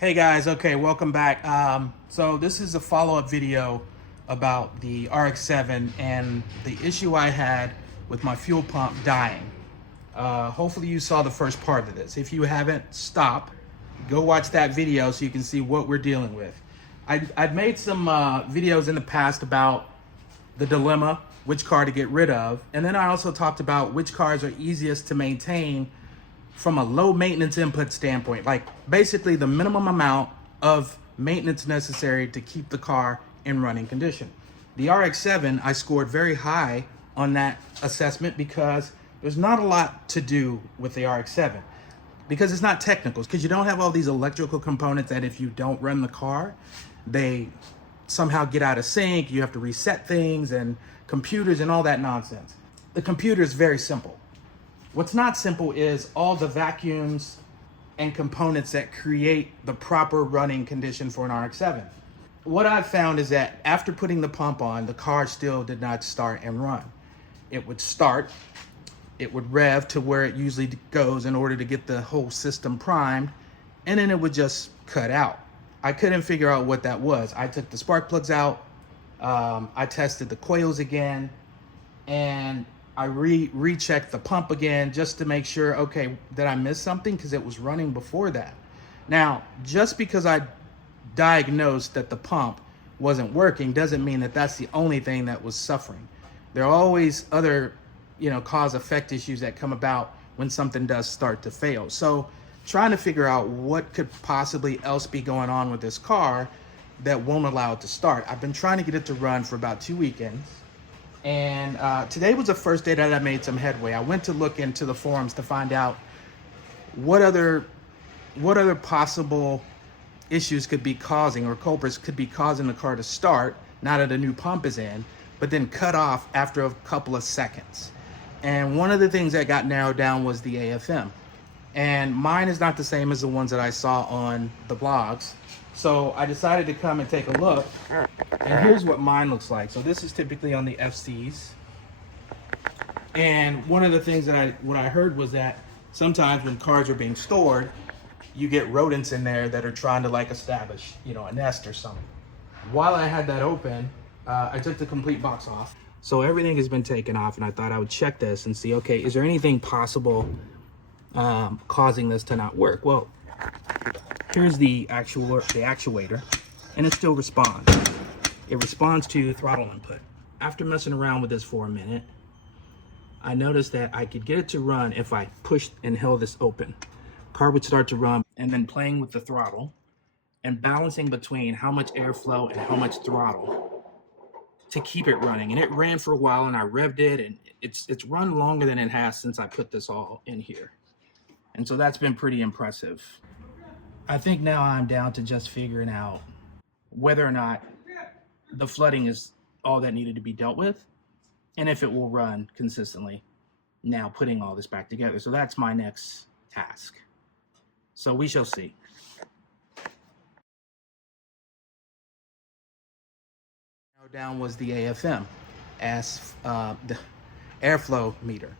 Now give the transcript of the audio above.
Hey guys, okay, welcome back. So this is a follow-up video about the RX-7 and the issue I had with my fuel pump dying. Hopefully you saw the first part of this. If you haven't, stop, go watch that video so you can see what we're dealing with. I'd made some videos in the past about the dilemma, which car to get rid of, and then I also talked about which cars are easiest to maintain from a low maintenance input standpoint, like basically the minimum amount of maintenance necessary to keep the car in running condition. The RX-7, I scored very high on that assessment because there's not a lot to do with the RX-7 because it's not technical, because you don't have all these electrical components that if you don't run the car, they somehow get out of sync. You have to reset things and computers and all that nonsense. The computer is very simple. What's not simple is all the vacuums and components that create the proper running condition for an RX-7. What I've found is that after putting the pump on, the car still did not start and run. It would start, it would rev to where it usually goes in order to get the whole system primed, and then it would just cut out. I couldn't figure out what that was. I took the spark plugs out, I tested the coils again, and I rechecked the pump again just to make sure, okay, did I miss something? Because it was running before that. Now, just because I diagnosed that the pump wasn't working doesn't mean that that's the only thing that was suffering. There are always other, cause effect issues that come about when something does start to fail. So trying to figure out what could possibly else be going on with this car that won't allow it to start. I've been trying to get it to run for about 2 weekends. And today was the first day that I made some headway. I went to look into the forums to find out what other possible issues could be causing, or culprits could be causing the car to start now that a new pump is in, but then cut off after a couple of seconds. And one of the things that got narrowed down was the AFM. And mine is not the same as the ones that I saw on the blogs. So I decided to come and take a look, and here's what mine looks like. So this is typically on the FCs. And one of the things that I heard was that sometimes when cars are being stored, you get rodents in there that are trying to establish, a nest or something. While I had that open, I took the complete box off. So everything has been taken off, and I thought I would check this and see, okay, is there anything possible causing this to not work? Well, here's the actuator, and it still responds. It responds to throttle input. After messing around with this for a minute, I noticed that I could get it to run if I pushed and held this open. Car would start to run, and then playing with the throttle and balancing between how much airflow and how much throttle to keep it running. And it ran for a while, and I revved it, and it's run longer than it has since I put this all in here. And so that's been pretty impressive. I think now I'm down to just figuring out whether or not the flooding is all that needed to be dealt with, and if it will run consistently now putting all this back together. So that's my next task. So we shall see. Down was the AFM as the airflow meter.